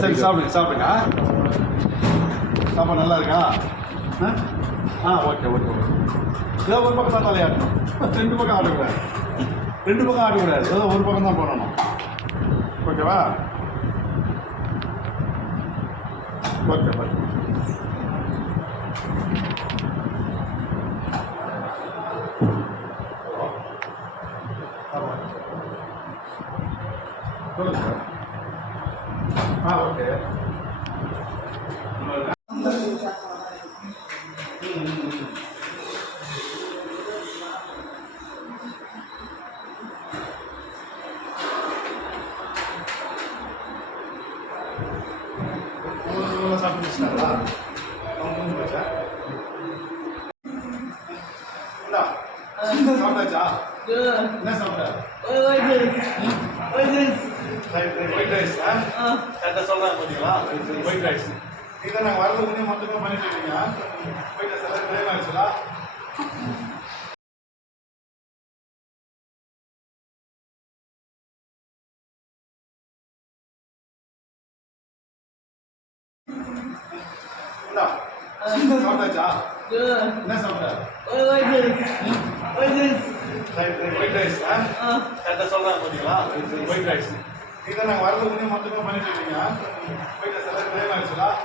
Sir சாப்பிடுங்க. சாப்பிடுங்க? சாப்பாடு நல்லா இருக்கா? ஆ? ஆ ஓகே ஓகே ஓகே. ஏதோ ஒரு பக்கம் தான் தலையாட்டணும் ரெண்டு பக்கம் ஆடக்கூடாது ரெண்டு பக்கம் ஆடக்கூடாது ஏதோ ஒரு பக்கம் தான் போடணும். ஓகேவா? Okay okay. சொல்லுங்க சார். ஆ ஓகே உங்களை சாப்பிட்டு? முடிச்சிட்டாங்களா அவங்க முடிஞ்சு போச்சா சாப்பிட்டாச்சா என்ன சாப்பிட்ட ஒயிட் ரைஸ் கரெக்டாக சொல்கிறேன் பார்த்தீங்களா ஒயிட் ரைஸ் இதை நாங்கள் வரது முன்னே மட்டும்தான் பண்ணிட்டு இருக்கீங்க ஒயிட் ரைஸ் எல்லாம் டைம் சாப்பிட்டாச்சா என்ன சாப்பிட்ட சொல்கிறேன் பார்த்தீங்களா ஒயிட் ரைஸ் இதை நாங்கள் வரதுக்கு முன்னே மட்டுமே பண்ணிட்டு இருக்கீங்க. போயிட்டு சில எல்லாம்